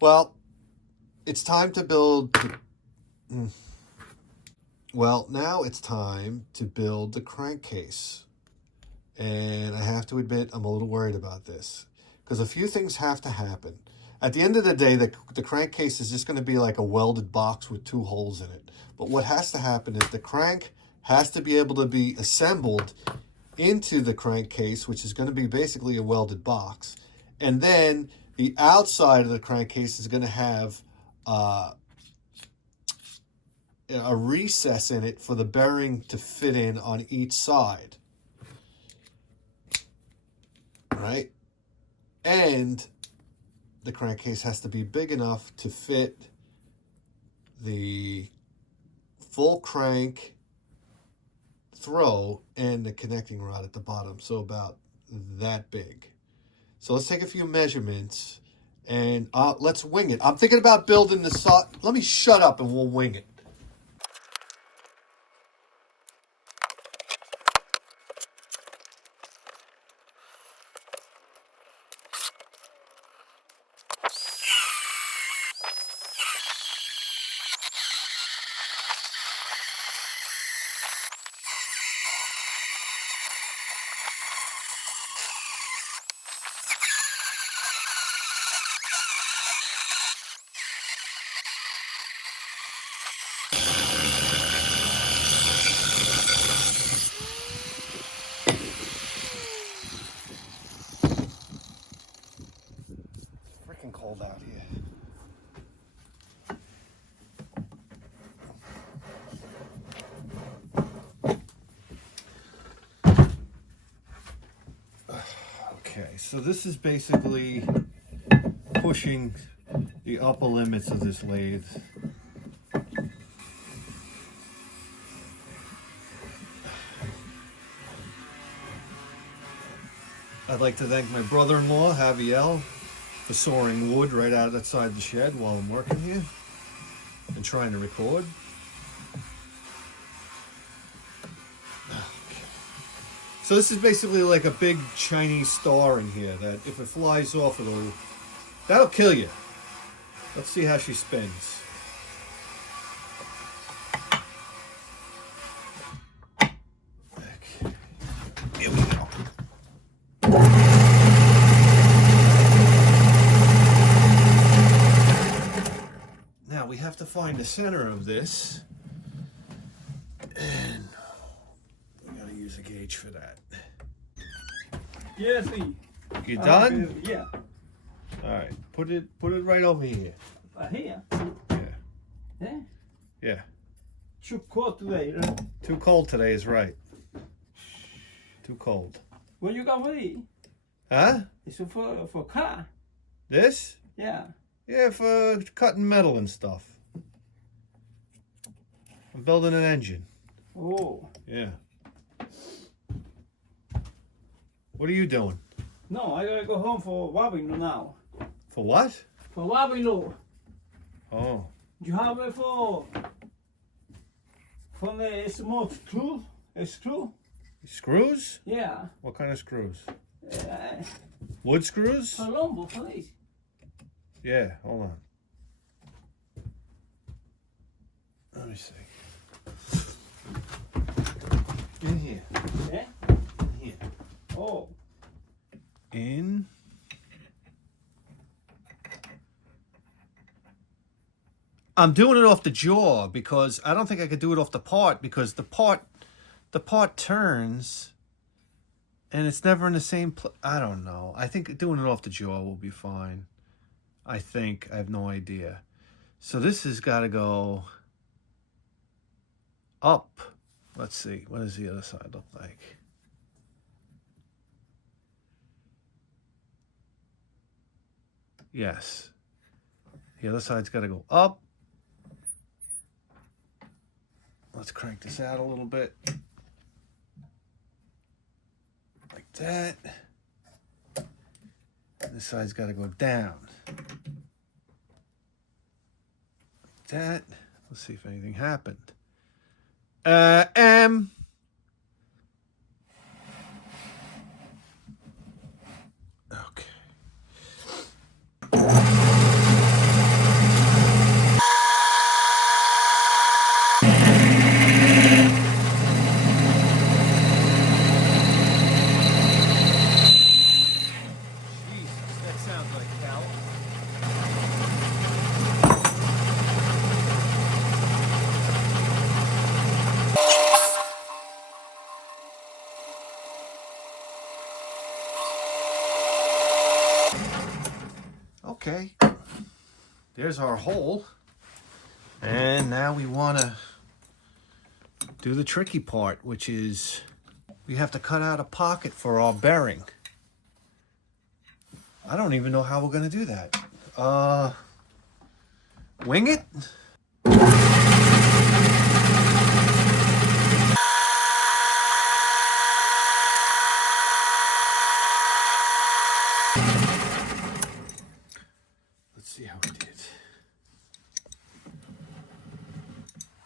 Well, it's time to build. Well, now it's time to build the crankcase. And I have to admit, I'm a little worried about this because a few things have to happen. At the end of the day, the crankcase is just going to be like a welded box with 2 holes in it. But what has to happen is the crank has to be able to be assembled into the crankcase, which is going to be basically a welded box. And then the outside of the crankcase is going to have a recess in it for the bearing to fit in on each side. Right? And the crankcase has to be big enough to fit the full crank throw and the connecting rod at the bottom. So about that big. So let's take a few measurements and let's wing it. I'm thinking about building the saw. Let me shut up and we'll wing it. Freaking cold out here. Okay, so this is basically pushing the upper limits of this lathe. I'd like to thank my brother-in-law, Javier, for sawing wood right outside the shed while I'm working here and trying to record. So this is basically like a big Chinese star in here that if it flies off, that'll kill you. Let's see how she spins. Okay. Here we go. Now we have to find the center of this, and we gotta use a gauge for that. Yes, You done? yeah. All right, put it right over here. Here? Yeah. Yeah? Yeah. Too cold today, right? Too cold today is right. Too cold. What you got for it? Huh? It's for car. This? Yeah. Yeah, for cutting metal and stuff. I'm building an engine. Oh. Yeah. What are you doing? No, I gotta go home for welding now. For what? For welding. Oh. You have it for the small screw? A screw? Screws? Yeah. What kind of screws? Uh, Wood screws? for lumber, please. Yeah, hold on. Let me see. In here. Yeah? In here. Oh. In. I'm doing it off the jaw because I don't think I could do it off the part because the part turns and it's never in the same place. I don't know. I think doing it off the jaw will be fine. I think. I have no idea. So this has got to go up. Let's see. What does the other side look like? Yes. The other side's got to go up. Let's crank this out a little bit. Like that. This side's got to go down. Like that. Let's see if anything happened. Okay. there's our hole. And now we want to do the tricky part, which is we have to cut out a pocket for our bearing. I don't even know how we're going to do that. Wing it? Let's see how we did.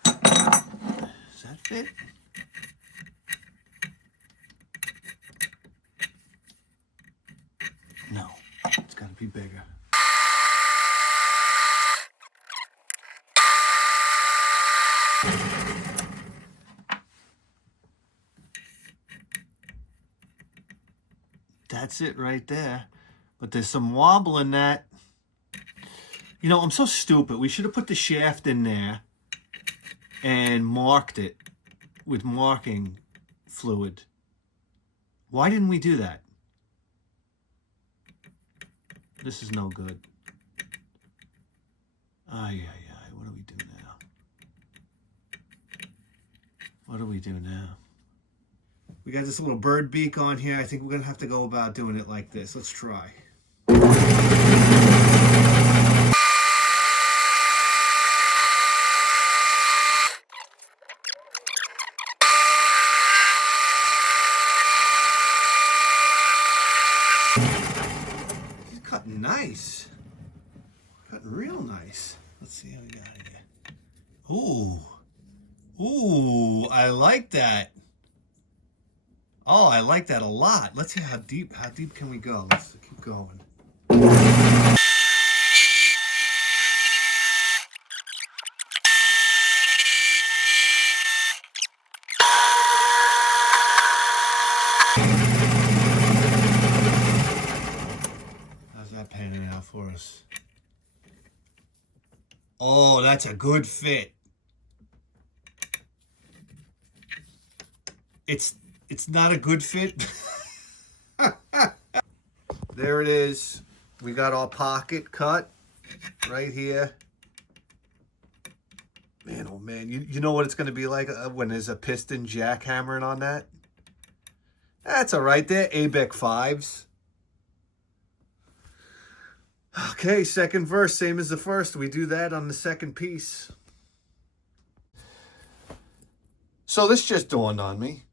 Does that fit? No, it's got to be bigger. That's it right there. But there's some wobble in that. You know, I'm so stupid. We should have put the shaft in there and marked it with marking fluid. Why didn't we do that? This is no good. Ay, ay, ay. What do we do now? What do we do now? We got this little bird beak on here. I think we're going to have to go about doing it like this. Let's try. He's cutting nice. Cutting real nice. Let's see how we got here. Ooh. Ooh, I like that. Oh, I like that a lot. Let's see how deep can we go? Let's keep going. How's that panning out for us? Oh, that's a good fit. It's not a good fit. There it is. We got our pocket cut right here. Man, oh man, you know what it's going to be like when there's a piston jackhammering on that? That's all right there, ABEC 5s. Okay, second verse, same as the first. We do that on the second piece. So this just dawned on me.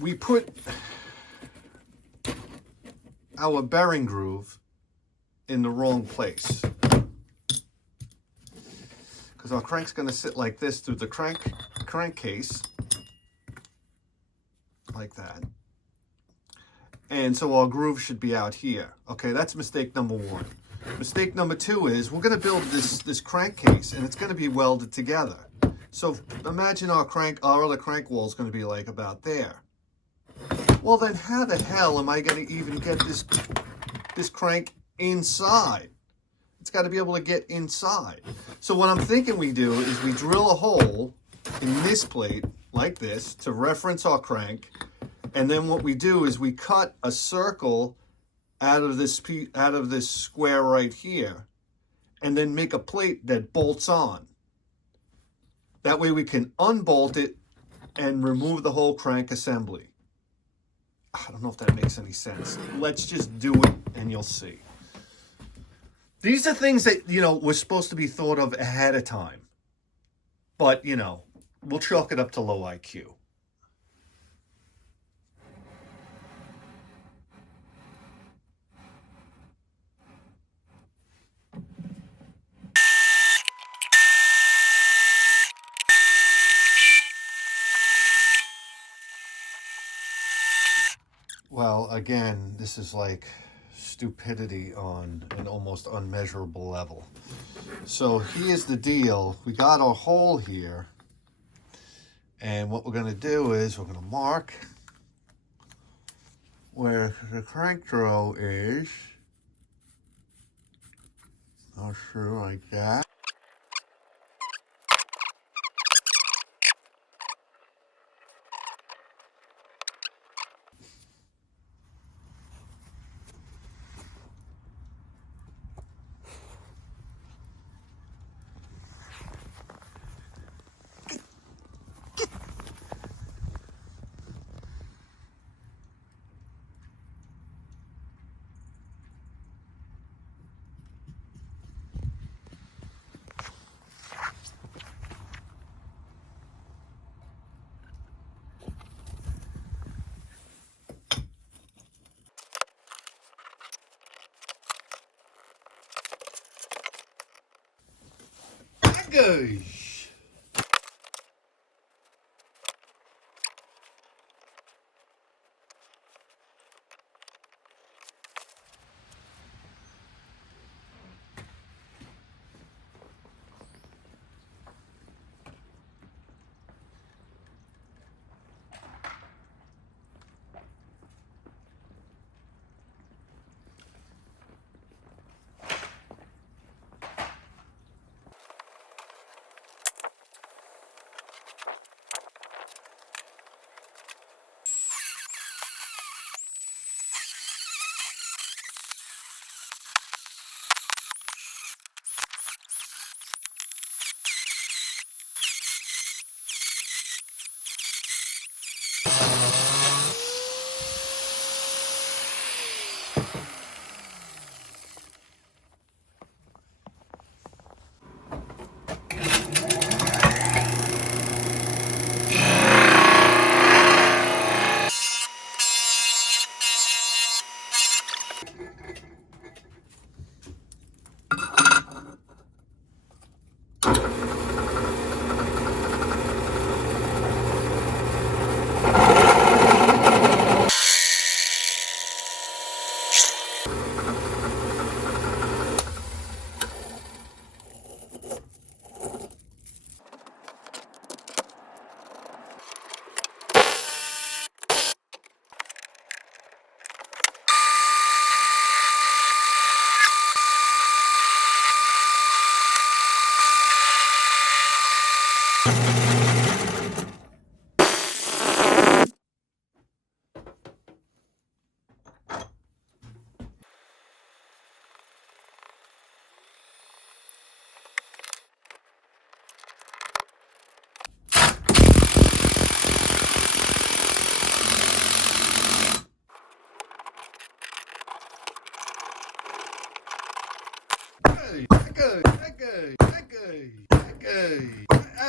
We put our bearing groove in the wrong place. Because our crank's going to sit like this through the crankcase. Like that. And so our groove should be out here. Okay, that's mistake number one. Mistake number two is we're going to build this crankcase and it's going to be welded together. So imagine our other crank wall is going to be like about there. Well, then how the hell am I going to even get this crank inside? It's got to be able to get inside. So what I'm thinking we do is we drill a hole in this plate like this to reference our crank. And then what we do is we cut a circle out of this square right here and then make a plate that bolts on. That way we can unbolt it and remove the whole crank assembly. I don't know if that makes any sense. Let's just do it and you'll see. These are things that, you know, were supposed to be thought of ahead of time. But, you know, we'll chalk it up to low IQ. Well, again, this is like stupidity on an almost unmeasurable level. So here's the deal. We got our hole here. And what we're going to do is we're going to mark where the crank throw is. Go through like that. Gosh.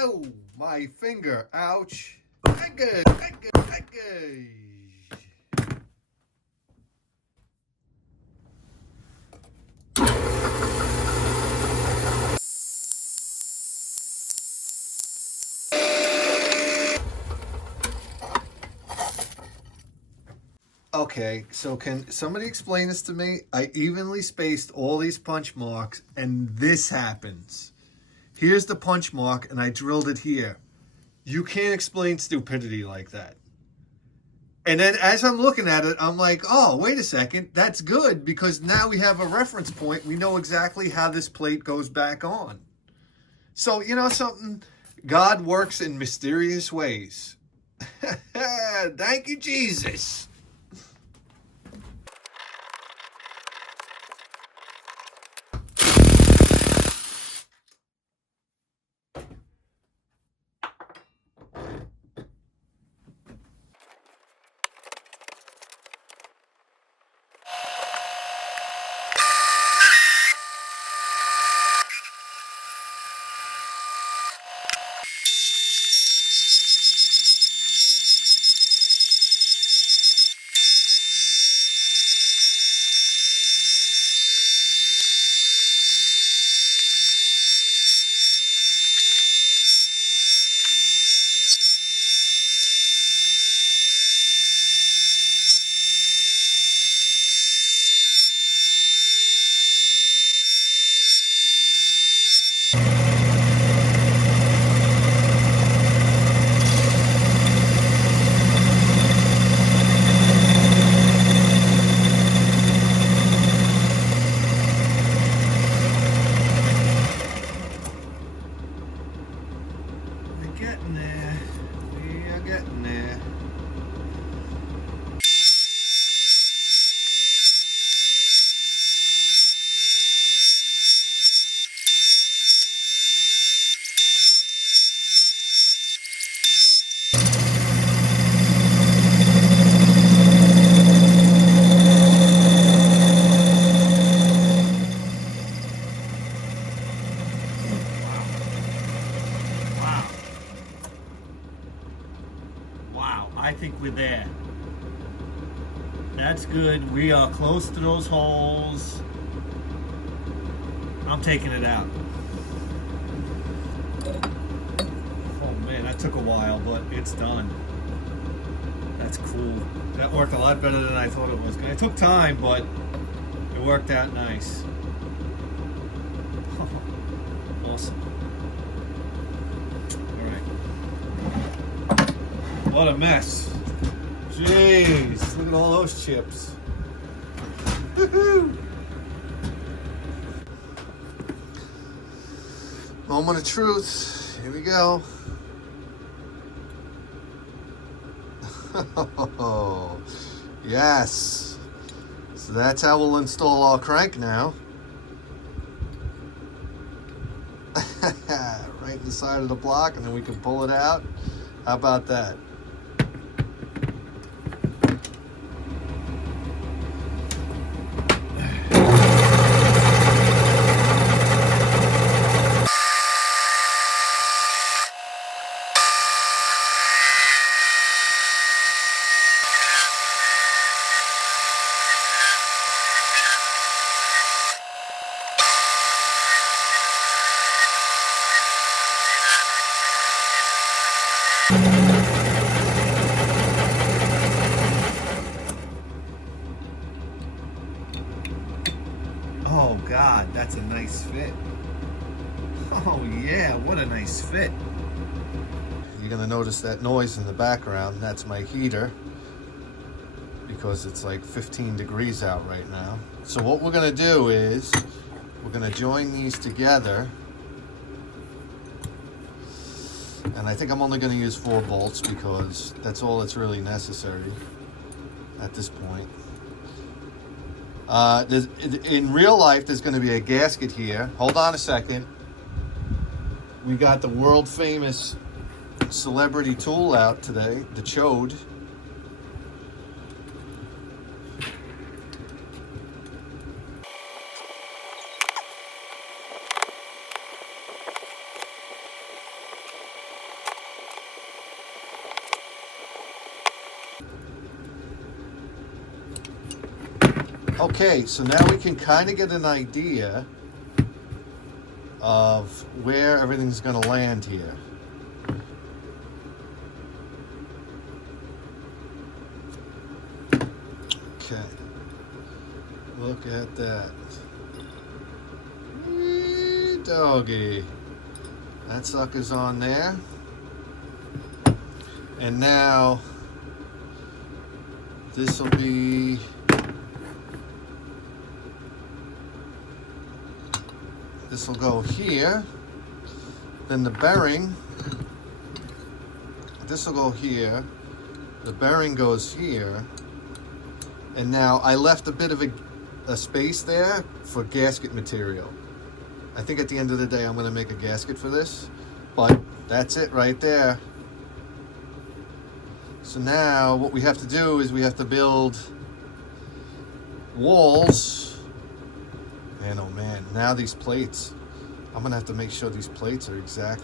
Oh, my finger. Ouch. Okay, so can somebody explain this to me? I evenly spaced all these punch marks and this happens. Here's the punch mark and I drilled it here. You can't explain stupidity like that. And then as I'm looking at it, I'm like, oh, wait a second. That's good because now we have a reference point. We know exactly how this plate goes back on. So, you know something? God works in mysterious ways. Thank you, Jesus. I think we're there. That's good. We are close to those holes. I'm taking it out. That took a while, but it's done. That's cool. That worked a lot better than I thought it was. It took time, but it worked out nice. Awesome. All right. What a mess. Jeez, look at all those chips. Woohoo! Moment of truth. Here we go. Oh, yes. So that's how we'll install our crank now. Right in the side of the block, and then we can pull it out. How about that? Oh God, that's a nice fit. Oh yeah, what a nice fit. You're gonna notice that noise in the background. That's my heater, because it's like 15 degrees out right now. So what we're gonna do is we're gonna join these together. And I think I'm only gonna use 4 bolts because that's all that's really necessary at this point. In real life, there's going to be a gasket here. Hold on a second. We got the world famous celebrity tool out today, the chode. Okay, so now we can kind of get an idea of where everything's going to land here. Okay, look at that. Doggy. That sucker's on there. And now this will be... This will go here, then the bearing, this will go here, the bearing goes here, and now I left a bit of a space there for gasket material. I think at the end of the day I'm going to make a gasket for this, but that's it right there. So now what we have to do is we have to build walls. And oh man, now these plates, I'm gonna have to make sure these plates are exact.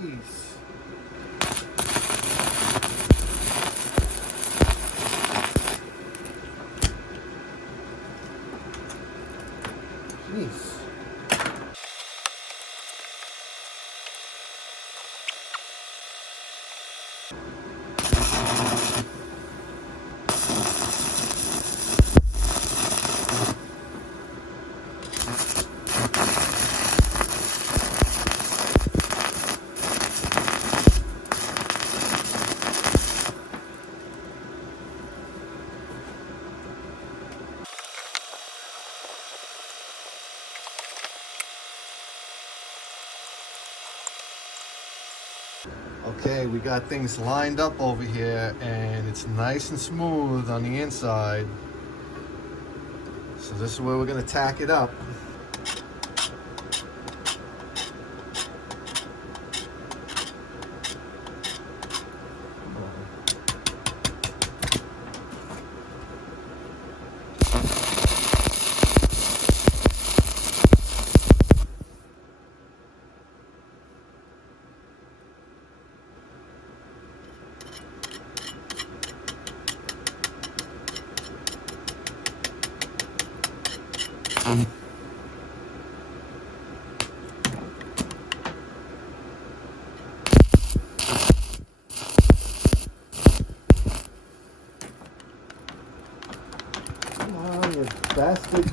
Jeez. Okay, we got things lined up over here and it's nice and smooth on the inside. So this is where we're gonna tack it up. Come on, you bastard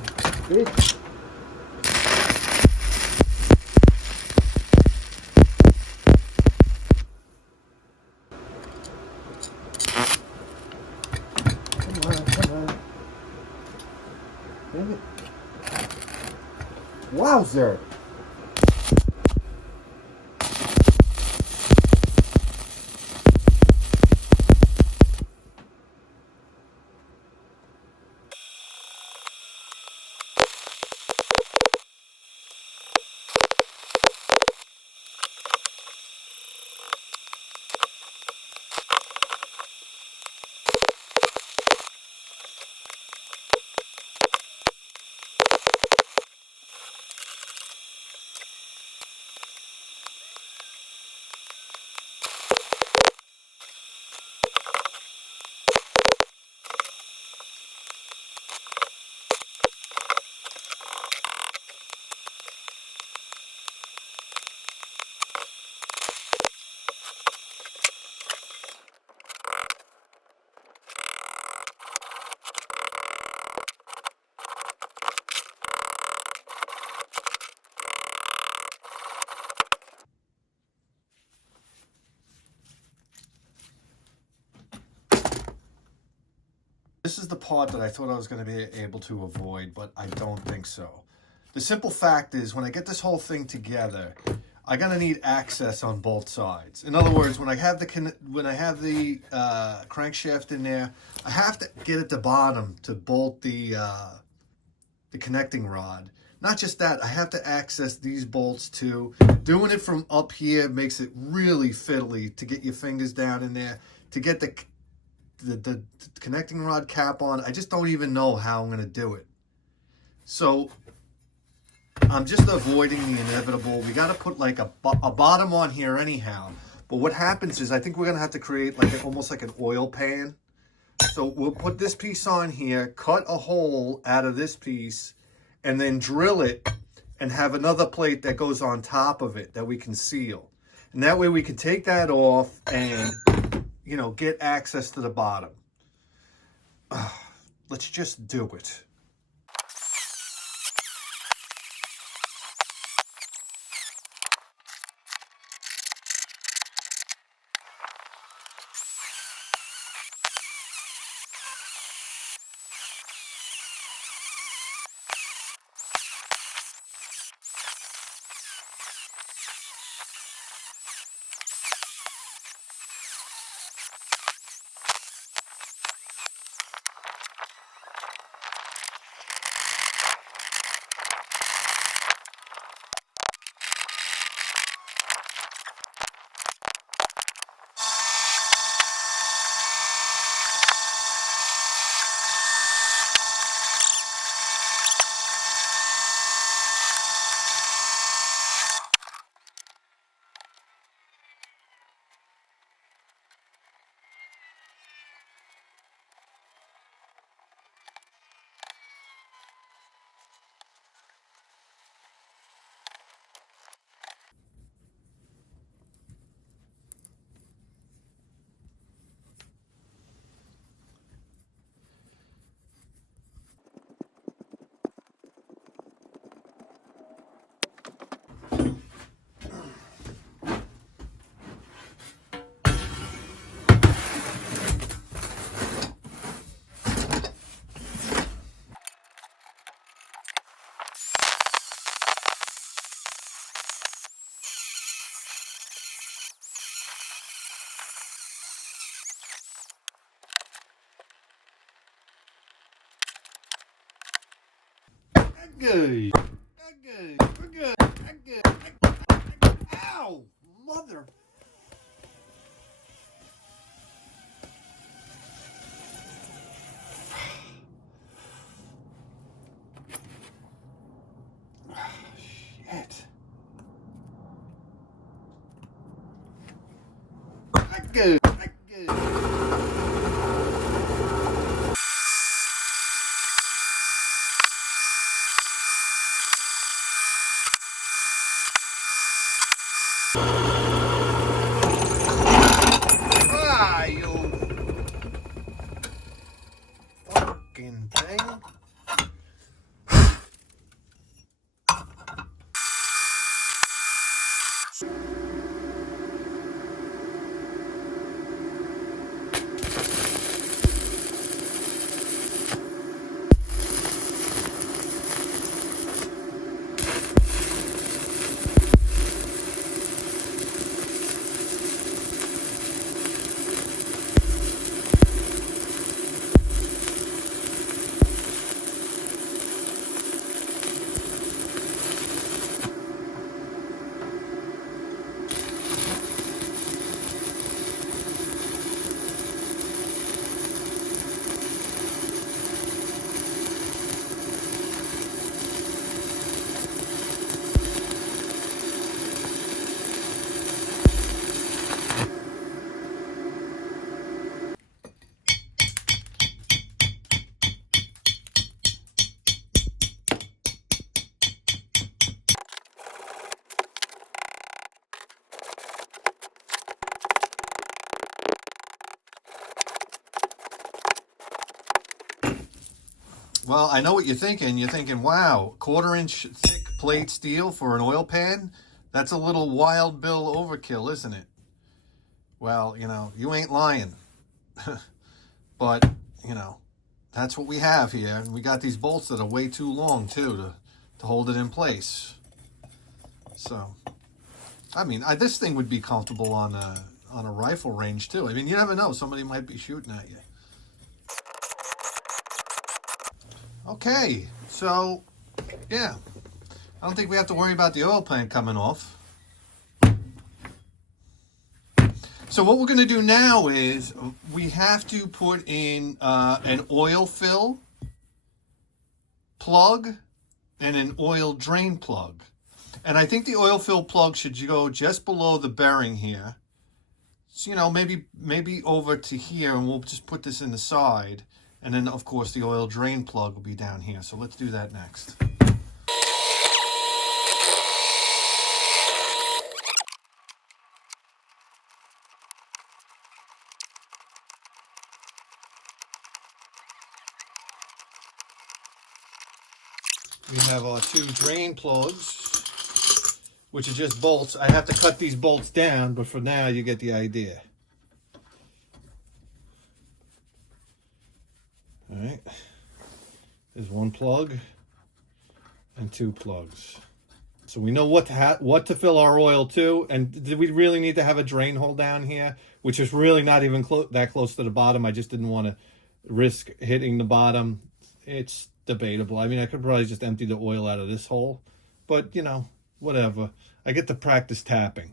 bitch. Come on. Dang it. Wowzer. This is the part that I thought I was going to be able to avoid, but I don't think so. The simple fact is, when I get this whole thing together, I'm going to need access on both sides. In other words, when I have the crankshaft in there, I have to get at the bottom to bolt the connecting rod. Not just that, I have to access these bolts too. Doing it from up here makes it really fiddly to get your fingers down in there, to get the connecting rod cap on. I just don't even know how I'm going to do it. So I'm just avoiding the inevitable. We got to put like a bottom on here anyhow. But what happens is, I think we're going to have to create like almost like an oil pan. So we'll put this piece on here, cut a hole out of this piece, and then drill it and have another plate that goes on top of it that we can seal. And that way we can take that off and, you know, get access to the bottom. Let's just do it. Good. Good. We're good. Good. Ow! Mother. Shit. Good. Good. Ah, you fucking thing. Well, I know what you're thinking. You're thinking, wow, 1/4-inch thick plate steel for an oil pan? That's a little Wild Bill overkill, isn't it? Well, you know, you ain't lying. But, you know, that's what we have here. And we got these bolts that are way too long, too, to hold it in place. So, I mean, this thing would be comfortable on a rifle range, too. I mean, you never know. Somebody might be shooting at you. Okay, so, yeah. I don't think we have to worry about the oil pan coming off. So what we're going to do now is we have to put in an oil fill plug and an oil drain plug. And I think the oil fill plug should go just below the bearing here. So, you know, maybe over to here, and we'll just put this in the side. And then, of course, the oil drain plug will be down here. So let's do that next. We have our 2 drain plugs, which are just bolts. I have to cut these bolts down, but for now, you get the idea. All right, there's 1 plug and 2 plugs. So we know what to fill our oil to, and did we really need to have a drain hole down here, which is really not even that close to the bottom. I just didn't want to risk hitting the bottom. It's debatable. I mean, I could probably just empty the oil out of this hole, but you know, whatever. I get to practice tapping.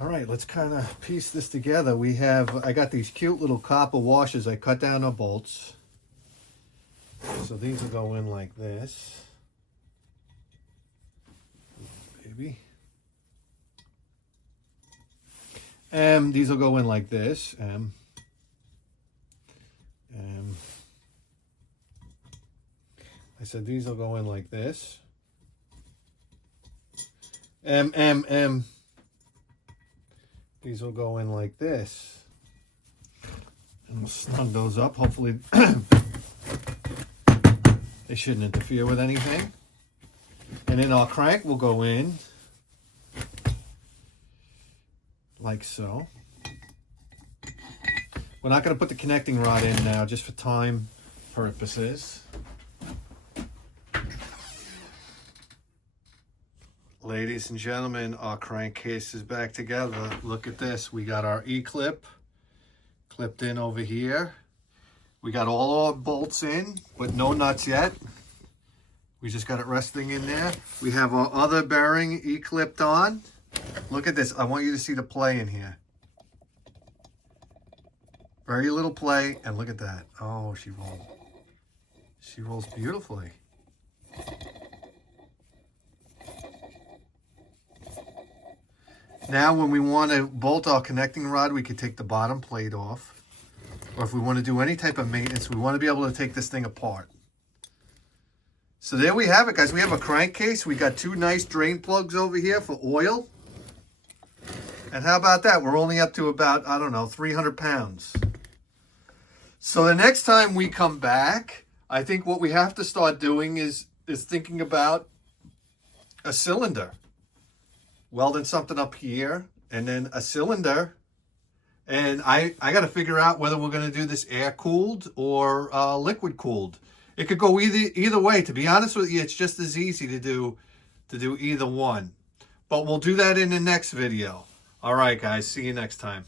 All right, let's kind of piece this together. I got these cute little copper washers. I cut down our bolts. So these will go in like this. Baby. And these will go in like this. I said these will go in like this. These will go in like this. And we'll snug those up. Hopefully they shouldn't interfere with anything. And then our crank will go in like so. We're not going to put the connecting rod in now, just for time purposes. Ladies and gentlemen, our crankcase is back together. Look at this. We got our E-clip clipped in over here. We got all our bolts in, but no nuts yet. We just got it resting in there. We have our other bearing E-clipped on. Look at this. I want you to see the play in here. Very little play, and look at that. Oh, she rolled. She rolls beautifully. Now, when we want to bolt our connecting rod, we could take the bottom plate off. Or if we want to do any type of maintenance, we want to be able to take this thing apart. So there we have it, guys. We have a crankcase. We got 2 nice drain plugs over here for oil. And how about that? We're only up to about, I don't know, 300 pounds. So the next time we come back, I think what we have to start doing is thinking about a cylinder. Welding something up here, and then a cylinder. And I got to figure out whether we're going to do this air-cooled or liquid-cooled. It could go either way. To be honest with you, it's just as easy to do either one. But we'll do that in the next video. All right, guys. See you next time.